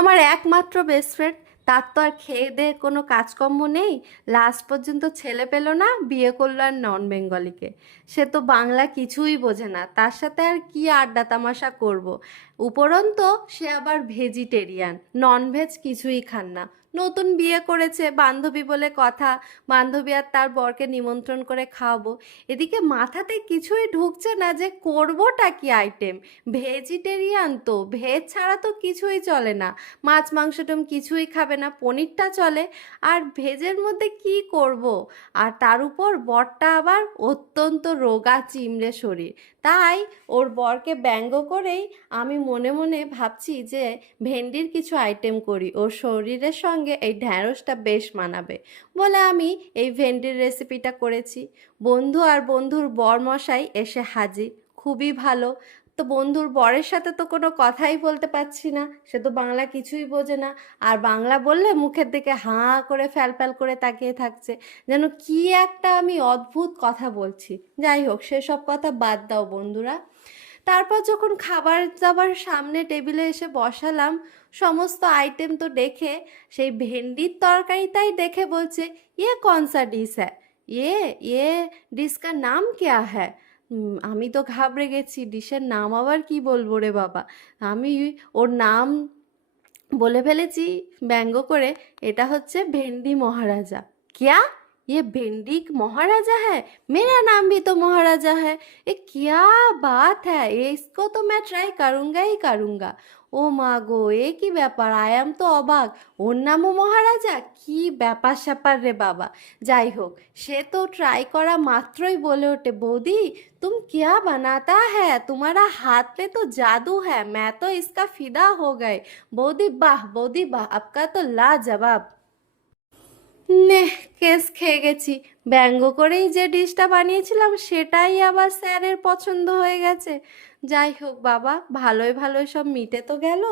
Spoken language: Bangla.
আমার একমাত্র বেস্ট ফ্রেন্ড, তার তো আর খেয়ে দেয়ে কোনো কাজকর্ম নেই। লাস্ট পর্যন্ত ছেলে পেল না, বিয়ে করলো আর নন বেঙ্গলিকে। সে তো বাংলা কিছুই বোঝে না, তার সাথে আর কি আড্ডা তামাশা করব। উপরন্ত সে আবার ভেজিটেরিয়ান, ননভেজ কিছুই খান না। নতুন বিয়ে করেছে, বান্ধবী বলে কথা, বান্ধবী আর তার বরকে নিমন্ত্রণ করে খাওয়াবো। এদিকে মাথাতে কিছুই ঢুকছে না যে করবোটা কি আইটেম। ভেজিটেরিয়ান তো, ভেজ ছাড়া তো কিছুই চলে না। মাছ মাংস টম কিছুই খাবে না, পনিরটা চলে। আর ভেজের মধ্যে কি করব। আর তার উপর বরটা আবার অত্যন্ত রোগা চিমড়ে শরীর। তাই ওর বরকে ব্যঙ্গ করেই আমি মনে মনে ভাবছি যে ভেন্ডির কিছু আইটেম করি, ওর শরীরের সঙ্গে এই ঢ্যাঁড়সটা বেশ মানাবে বলে আমি এই ভেন্ডির রেসিপিটা করেছি। বন্ধু আর বন্ধুর বরমশাই এসে হাজির। খুবই ভালো। তো বন্ধুর বরের সাথে তো কোনো কথাই বলতে পারছি না, সে তো বাংলা কিছুই বোঝে না। আর বাংলা বললে মুখের দিকে হাঁ করে ফ্যালফ্যাল করে তাকিয়ে থাকছে, যেন কি একটা আমি অদ্ভুত কথা বলছি। যাই হোক, সেসব কথা বাদ দাও বন্ধুরা। তারপর যখন খাবার দাবার সামনে টেবিলে এসে বসালাম, সমস্ত আইটেম তো দেখে সেই ভেন্ডির তরকারিটাই দেখে বলছে, ইয়ে কौन सा डिश है, ये डिश का नाम क्या है। আমি তো ঘাবড়ে গেছি, ডিশের নাম আবার কি বলবো রে বাবা। আমি ওর নাম বলে ফেলেছি ব্যঙ্গ করে, এটা হচ্ছে ভেন্ডি মহারাজা। क्या, ये भिंडी महाराजा है, मेरा नाम भी तो महाराजा है। ये क्या बात है, ये इसको तो मैं ट्राई करूँगा ही करूँगा। ও মা গো, এ কি ব্যাপার, আয়াম তো অবাক। ওর নামও মহারাজা, কি ব্যাপার স্যাপার রে বাবা। যাই হোক, সে তো ট্রাই করা মাত্রই বলে ওঠে, বৌদি तुम क्या बनाता है, तुम्हारा हाथ में तो जादू है, मैं तो इसका फिदा हो गए। बौदी वाह, बौदी वाह, आपका तो लाजवाब। নে, কেস খেয়ে গেছি। ব্যঙ্গ করেই যে ডিশটা বানিয়েছিলাম সেটাই আবার স্যারের পছন্দ হয়ে গেছে। যাই হোক বাবা, ভালোই ভালোই সব মিটে তো গেল।